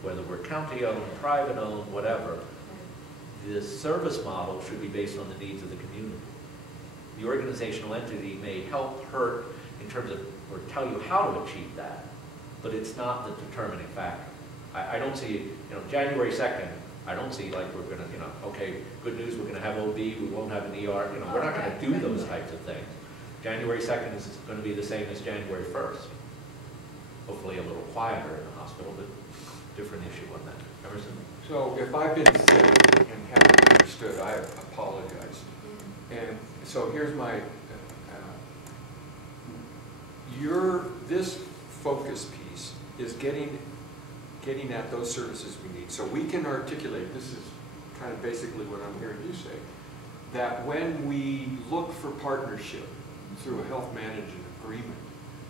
Whether we're county-owned, private-owned, whatever, the service model should be based on the needs of the community. The organizational entity may help hurt in terms of, or tell you how to achieve that, but it's not the determining factor. I don't see, January 2nd, I don't see like we're going to, okay, good news, we're going to have OB, we won't have an ER, we're not going to do those types of things. January 2nd is going to be the same as January 1st. Hopefully a little quieter in the hospital, but different issue on that. Emerson? So if I've been sick and haven't understood, I apologize. And so here's my, this focus piece is getting at those services we need. So we can articulate, this is kind of basically what I'm hearing you say, that when we look for partnership through a health management agreement.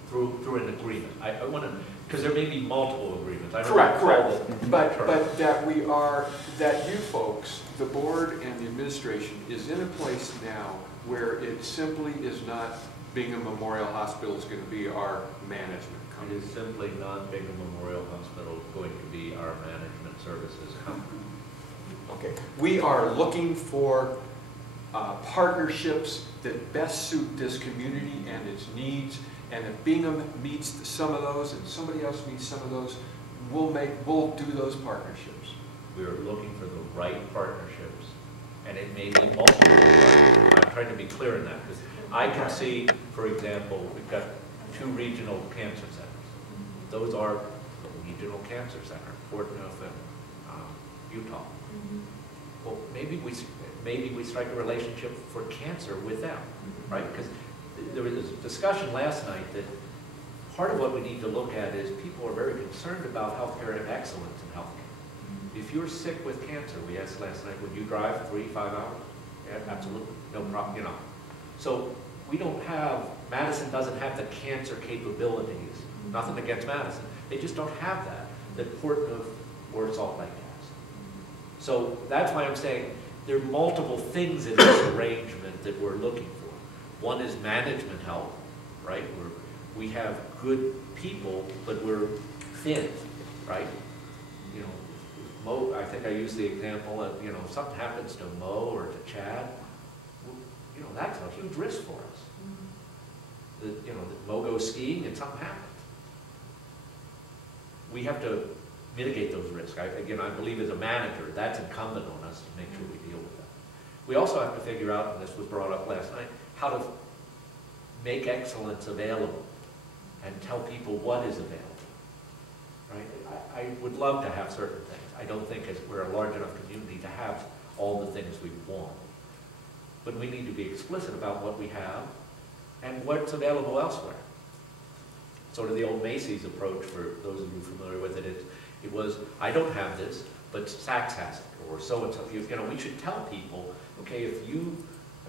Through an agreement. I want to, because there may be multiple agreements. I don't Correct. But that you folks, the board and the administration, is in a place now where it simply is not Bingham Memorial Hospital is going to be our management company. It is simply not Bingham Memorial Hospital going to be our management services company. Okay. We are looking for partnerships that best suit this community and its needs. And if Bingham meets some of those and somebody else meets some of those, we'll do those partnerships. We're looking for the right partnerships, and it may be multiple partnerships. I'm trying to be clear in that, because I can see, for example, we've got 2 regional cancer centers. Those are the Regional Cancer Center, Fort Neuf and Utah. Well, maybe we strike a relationship for cancer with them, right? Because there was this discussion last night that part of what we need to look at is people are very concerned about healthcare and excellence in healthcare. If you're sick with cancer, we asked last night, would you drive 3-5 hours? Yeah, absolutely, no problem, you know. So we don't have, Madison doesn't have the cancer capabilities. Nothing against Madison. They just don't have that Port Neuf or Salt Lake has. So that's why I'm saying there are multiple things in this arrangement that we're looking for. One is management help, right? We have good people, but we're thin, right? You know, Mo, I think I used the example of, you know, if something happens to Mo or to Chad, you know, that's a huge risk for us. You know, that Mo goes skiing and something happens. We have to mitigate those risks. Again, I believe as a manager, that's incumbent on us to make sure we deal with that. We also have to figure out, and this was brought up last night, how to make excellence available and tell people what is available, right? I would love to have certain things. I don't think as we're a large enough community to have all the things we want. But we need to be explicit about what we have and what's available elsewhere. Sort of the old Macy's approach, for those of you familiar with it, it was, I don't have this, but Saks has it, or so-and-so. You know, we should tell people, okay, if you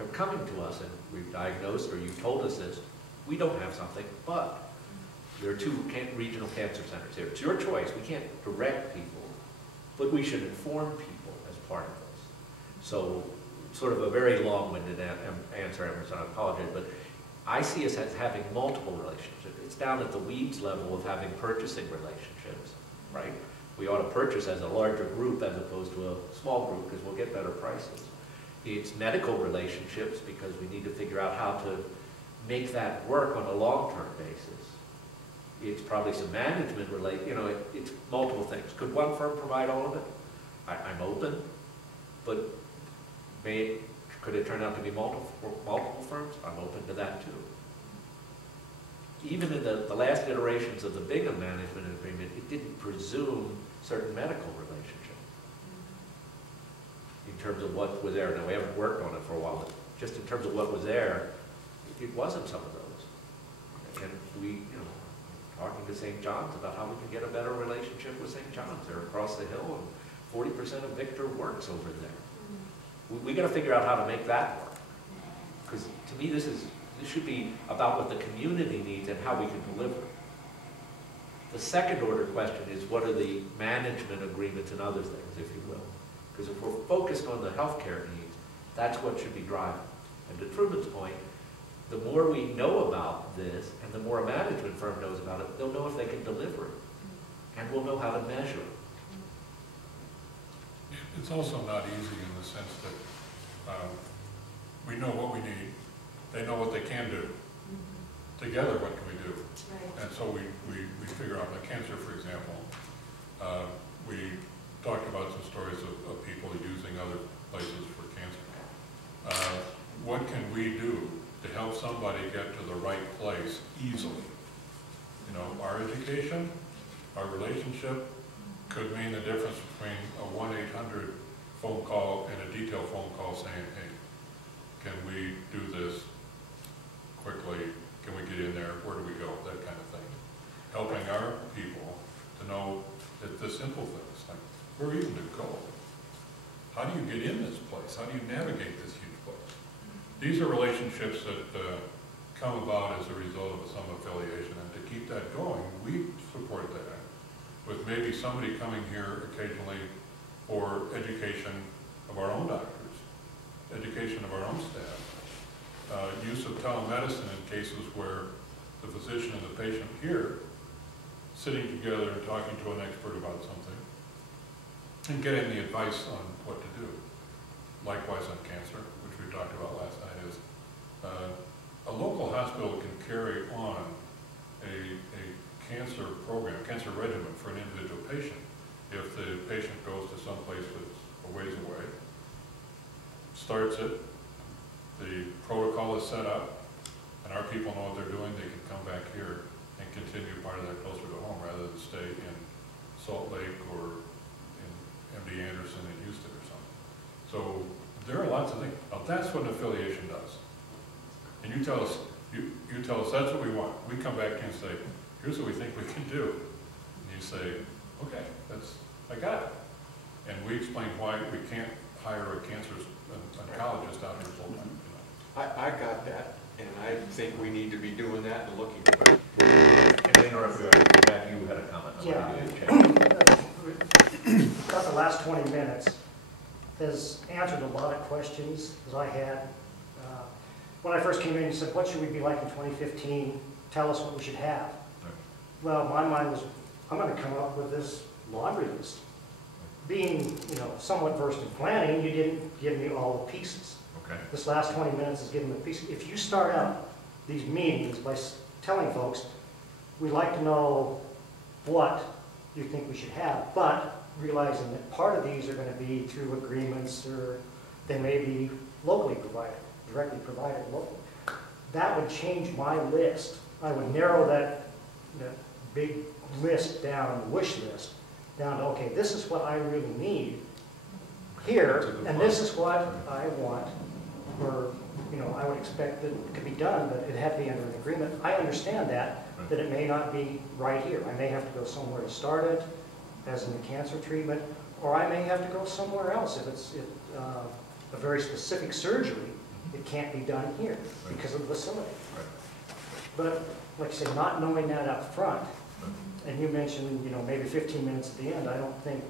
are coming to us and we've diagnosed or you've told us this, we don't have something, but there are 2 regional cancer centers here. It's your choice. We can't direct people, but we should inform people as part of this. So, sort of a very long-winded answer, Emerson, I apologize, but I see us as having multiple relationships. It's down at the weeds level of having purchasing relationships, right? We ought to purchase as a larger group as opposed to a small group because we'll get better prices. It's medical relationships because we need to figure out how to make that work on a long-term basis. It's probably some management you know, it's multiple things. Could one firm provide all of it? I'm open, but could it turn out to be multiple firms? I'm open to that too. Even in the last iterations of the Bingham management agreement, it didn't presume certain medical relationships in terms of what was there. Now, we haven't worked on it for a while, but just in terms of what was there, it wasn't some of those. And we, you know, talking to St. John's about how we can get a better relationship with St. John's. They're across the hill, and 40% of Victor works over there. We got to figure out how to make that work. Because to me, this should be about what the community needs and how we can deliver. The second order question is, what are the management agreements and other things, if you will? Because if we're focused on the healthcare needs, that's what should be driving. And to Truman's point, the more we know about this and the more a management firm knows about it, they'll know if they can deliver it. And we'll know how to measure it. It's also not easy in the sense that we know what we need, they know what they can do. Together, what can we do? Right. And so we figure out, like cancer, for example, we talked about some stories of people using other places for cancer. What can we do to help somebody get to the right place easily? You know, our education, our relationship could mean the difference between a 1-800 phone call and a detailed phone call saying, hey, can we do this quickly? Can we get in there? Where do we go? That kind of thing. Helping our people to know that the simple things, like where even to go? How do you get in this place? How do you navigate this huge place? These are relationships that come about as a result of some affiliation, and to keep that going, we support that with maybe somebody coming here occasionally for education of our own doctors, education of our own staff, use of telemedicine in cases where the physician and the patient here sitting together and talking to an expert about something and getting the advice on what to do. Likewise on cancer, which we talked about last night, is a local hospital can carry on a cancer program, cancer regimen for an individual patient. If the patient goes to some place that's a ways away, starts it, the protocol is set up, and our people know what they're doing, they can come back here and continue part of that closer to home rather than stay in Salt Lake or in MD Anderson in Houston or something. So there are lots of things. Now that's what an affiliation does. And you tell us, you tell us that's what we want. We come back and say, here's what we think we can do. And you say, okay, I got it. And we explain why we can't hire a cancer oncologist out here full time. I got that, and I think we need to be doing that and looking at it. Can I interrupt you? Matt, you had a comment. About the last 20 minutes has answered a lot of questions that I had. When I first came in, you said, what should we be like in 2015? Tell us what we should have. Right. Well, my mind was, I'm going to come up with this laundry list. Being, somewhat versed in planning, you didn't give me all the pieces. Okay. This last 20 minutes is giving the pieces. If you start out these meetings by telling folks, we'd like to know what you think we should have, but realizing that part of these are going to be through agreements or they may be locally provided, directly provided locally. That would change my list. I would narrow that big list down, the wish list, down to, okay, this is what I really need here, and this is what I want, or, I would expect that it could be done, but it had to be under an agreement. I understand that it may not be right here. I may have to go somewhere to start it, as in the cancer treatment, or I may have to go somewhere else if it's a very specific surgery. It can't be done here because of the facility. But, like I say, not knowing that up front, and you mentioned, maybe 15 minutes at the end, I don't think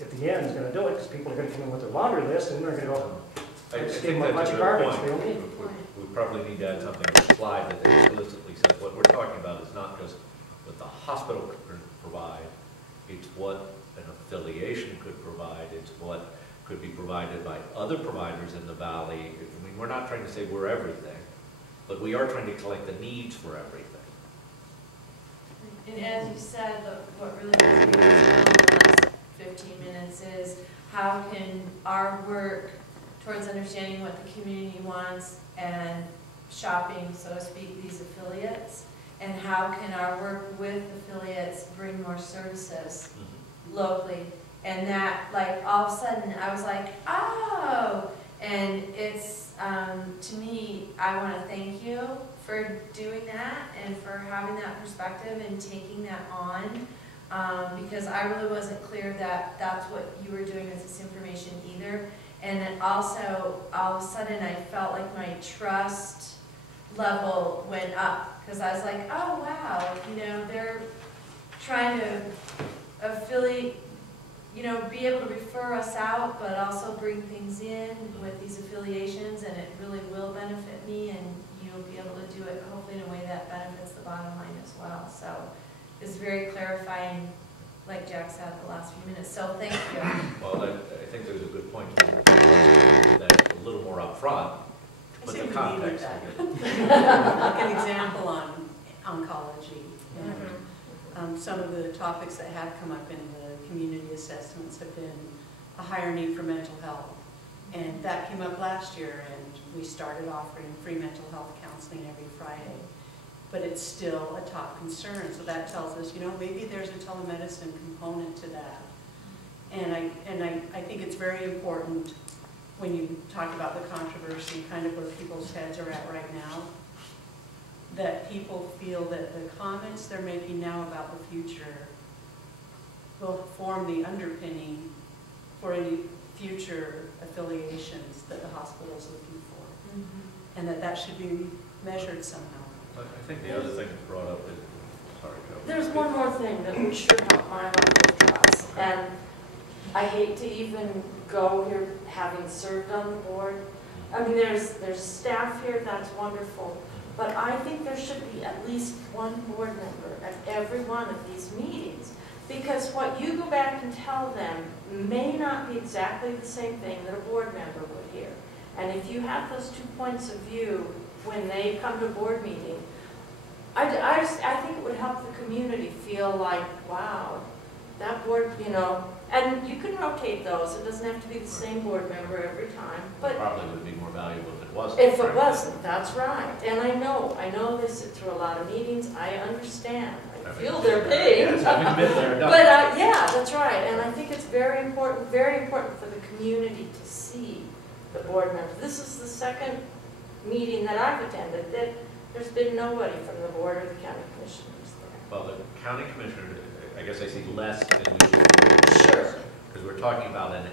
at the end is going to do it, because people are going to come in with their laundry list, and they're going to go, I let's give think them a bunch that's of a good garbage they point. don't need. We probably need to add something on the slide that explicitly says what we're talking about is not just what the hospital could provide, it's what an affiliation could provide, it's what could be provided by other providers in the valley. I mean, we're not trying to say we're everything, but we are trying to collect the needs for everything. And as you said, what really was in the last 15 minutes is how can our work towards understanding what the community wants and shopping, so to speak, these affiliates, and how can our work with affiliates bring more services locally. And that, like, all of a sudden, I was like, oh! And it's, to me, I want to thank you for doing that and for having that perspective and taking that on, because I really wasn't clear that that's what you were doing with this information either. And then also, all of a sudden, I felt like my trust level went up, because I was like, oh, wow, they're trying to affiliate, be able to refer us out, but also bring things in with these affiliations, and it really will benefit me, and you'll be able to do it hopefully in a way that benefits the bottom line as well. So it's very clarifying, like Jack said, the last few minutes. So thank you. Well, I think there's a good point to that a little more upfront to put the context. Like an example on oncology. Some of the topics that have come up in the community assessments have been a higher need for mental health. And that came up last year, and we started offering free mental health counseling every Friday. But it's still a top concern, so that tells us, maybe there's a telemedicine component to that. And I think it's very important when you talk about the controversy, kind of where people's heads are at right now, that people feel that the comments they're making now about the future will form the underpinning for any future affiliations that the hospital is looking for, and that should be measured somehow. I think the other thing that's brought up is, sorry, Joe. There's one more thing that would sure help my level of trust, and I hate to even go here having served on the board. I mean, there's staff here, that's wonderful, but I think there should be at least one board member at every one of these meetings, because what you go back and tell them may not be exactly the same thing that a board member would hear. And if you have those 2 points of view when they come to a board meeting, I think it would help the community feel like, wow, that board, you know, and you can rotate those. It doesn't have to be the same board member every time, but Probably would be more valuable if it wasn't. if it frankly. wasn't, that's right. And I know they sit through a lot of meetings. I understand. I feel their pain. Yes, having been there, done. But, yeah, that's right, and I think it's very important for the community to see the board members. This is the second meeting that I've attended that there's been nobody from the board or the county commissioners there. Well, the county commissioner, I guess I see less than we should. Sure. Because we're talking about in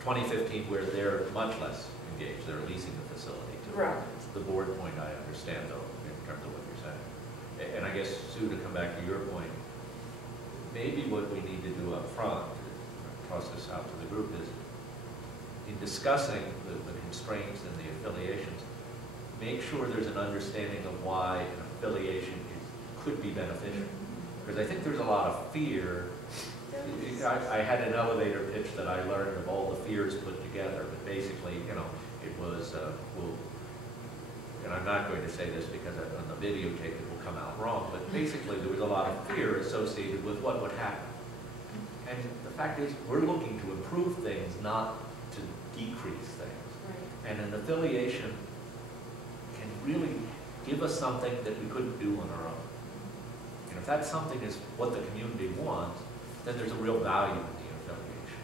2015 where they're much less engaged, they're leasing the facility. Right. The board point I understand though, in terms of what you're saying. And I guess, Sue, to come back to your point, maybe what we need to do up front, to toss this out to the group, is in discussing the constraints and the affiliations, make sure there's an understanding of why an affiliation could be beneficial. Because I think there's a lot of fear. I had an elevator pitch that I learned of all the fears put together, but basically, you know, it was, and I'm not going to say this because on the videotape it will come out wrong, but basically there was a lot of fear associated with what would happen. And the fact is, we're looking to improve things, not to decrease things. Right. And an affiliation can really give us something that we couldn't do on our own. And if that something is what the community wants, then there's a real value in the affiliation.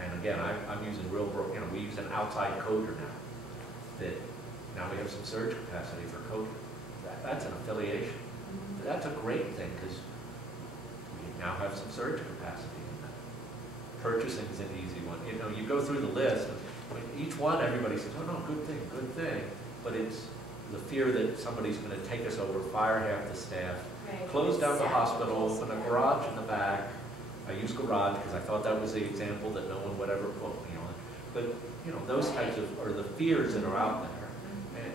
And again, I'm using we use an outside coder now. That now we have some surge capacity for coding. That's an affiliation. That's a great thing because we now have some surge capacity in that. Purchasing is an easy one. You know, you go through the list, each one everybody says, oh no, good thing. But it's the fear that somebody's going to take us over, fire half the staff, Right. close down the hospital, open a garage in the back. I use garage because I thought that was the example that no one would ever quote me on. But, you know, those types of, or the fears that are out there. And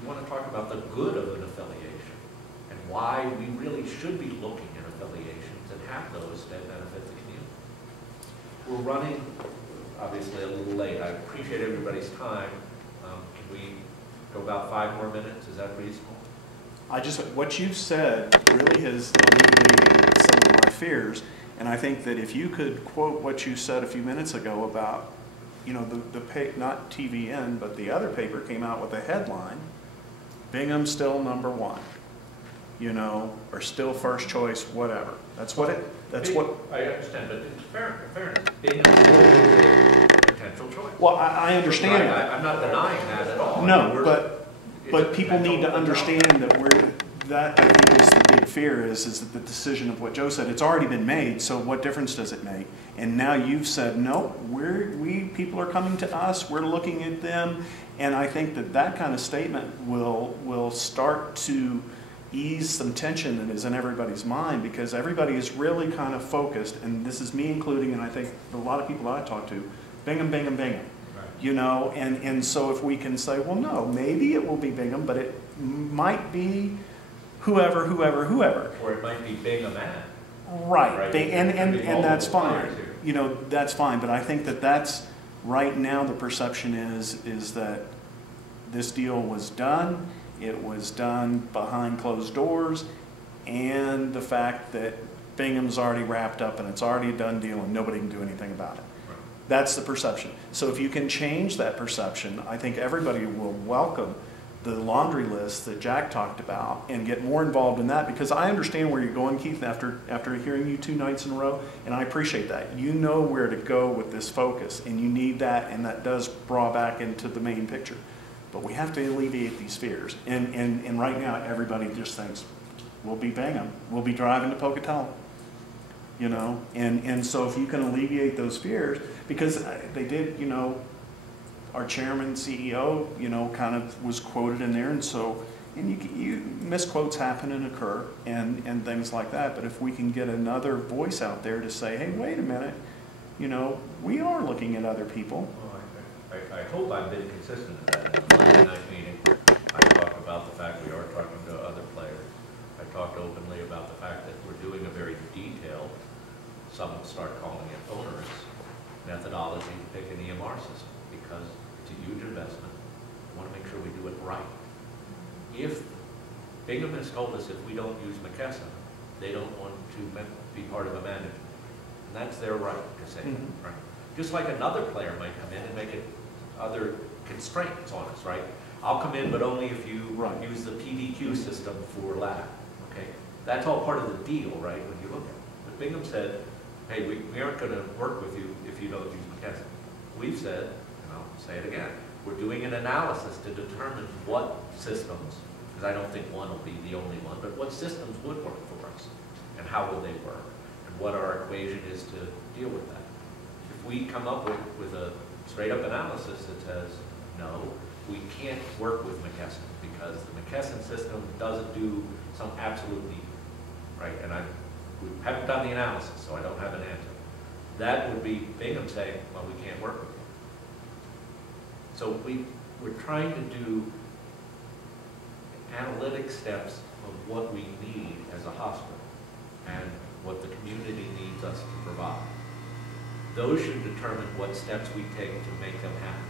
we want to talk about the good of an affiliation and why we really should be looking at affiliations and have those that benefit the community. We're running, obviously, a little late. I appreciate everybody's time. Can we go about 5 more minutes? Is that reasonable? What you've said really has alleviated some of my fears, and I think that if you could quote what you said a few minutes ago about, you know, not TVN, but the other paper came out with a headline, Bingham still #1, you know, or still first choice, whatever. That's what. I understand, but in fairness, Bingham is a potential choice. Well, I understand that. I'm not denying that at all. No, but people need to understand that I think is the big fear is that the decision of what Joe said, it's already been made, so what difference does it make? And now you've said, no, people are coming to us, we're looking at them, and I think that kind of statement will start to ease some tension that is in everybody's mind, because everybody is really kind of focused, and this is me including, and I think a lot of people I talk to, Bingham, Bingham, Bingham. You know, and so if we can say, well, no, maybe it will be Bingham, but it might be whoever. Or it might be Bingham and. Right, and that's fine. Multiple players here. You know, that's fine, but I think that's, right now the perception is that this deal was done, it was done behind closed doors, and the fact that Bingham's already wrapped up and it's already a done deal and nobody can do anything about it. That's the perception. So if you can change that perception, I think everybody will welcome the laundry list that Jack talked about and get more involved in that, because I understand where you're going, Keith, after hearing you 2 nights in a row, and I appreciate that. You know where to go with this focus, and you need that, and that does draw back into the main picture. But we have to alleviate these fears. And right now, everybody just thinks, we'll be Bingham, we'll be driving to Pocatello. You know, and so if you can alleviate those fears, because they did, you know, our chairman, CEO, you know, kind of was quoted in there, and so, and you misquotes happen and occur, and things like that, but if we can get another voice out there to say, hey, wait a minute, you know, we are looking at other people. Well, I hope I've been consistent in that. In the Monday night meeting, I talked about the fact we are talking to other players. I talked openly about the fact that we're doing a very detailed, some will start calling it onerous, methodology to pick an EMR system, because it's a huge investment. We want to make sure we do it right. If Bingham has told us if we don't use McKesson, they don't want to be part of a management. And that's their right to say that, right? Just like another player might come in and make it other constraints on us, right? I'll come in, but only if you use the PDQ system for lab, okay? That's all part of the deal, right, when you look at it. But Bingham said, hey, we aren't going to work with you if you don't use McKesson. We've said, and I'll say it again, we're doing an analysis to determine what systems, because I don't think one will be the only one, but what systems would work for us, and how will they work, and what our equation is to deal with that. If we come up with a straight-up analysis that says, no, we can't work with McKesson because the McKesson system doesn't do some absolute need, right? And we haven't done the analysis, so I don't have an answer. That would be Bingham saying, well, we can't work with you. So we're trying to do analytic steps of what we need as a hospital and what the community needs us to provide. Those should determine what steps we take to make them happen.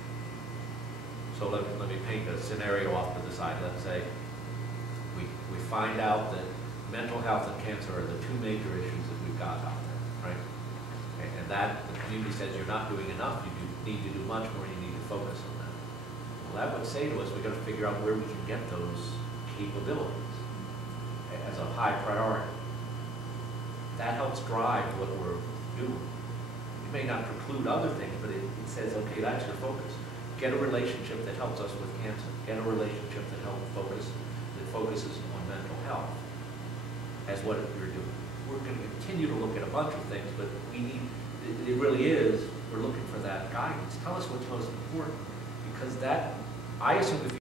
So let me paint a scenario off to the side. Let's say we find out that mental health and cancer are the two major issues that we've got out there, right? And that the community says you're not doing enough, you need to do much more, you need to focus on that. Well, that would say to us, we've got to figure out where we can get those capabilities as a high priority. That helps drive what we're doing. It may not preclude other things, but it says, okay, that's your focus. Get a relationship that helps us with cancer. Get a relationship that focuses on mental health as what we're doing. We're going to continue to look at a bunch of things, but we need, it really is, we're looking for that guidance. Tell us what's most important, because that, I assume if you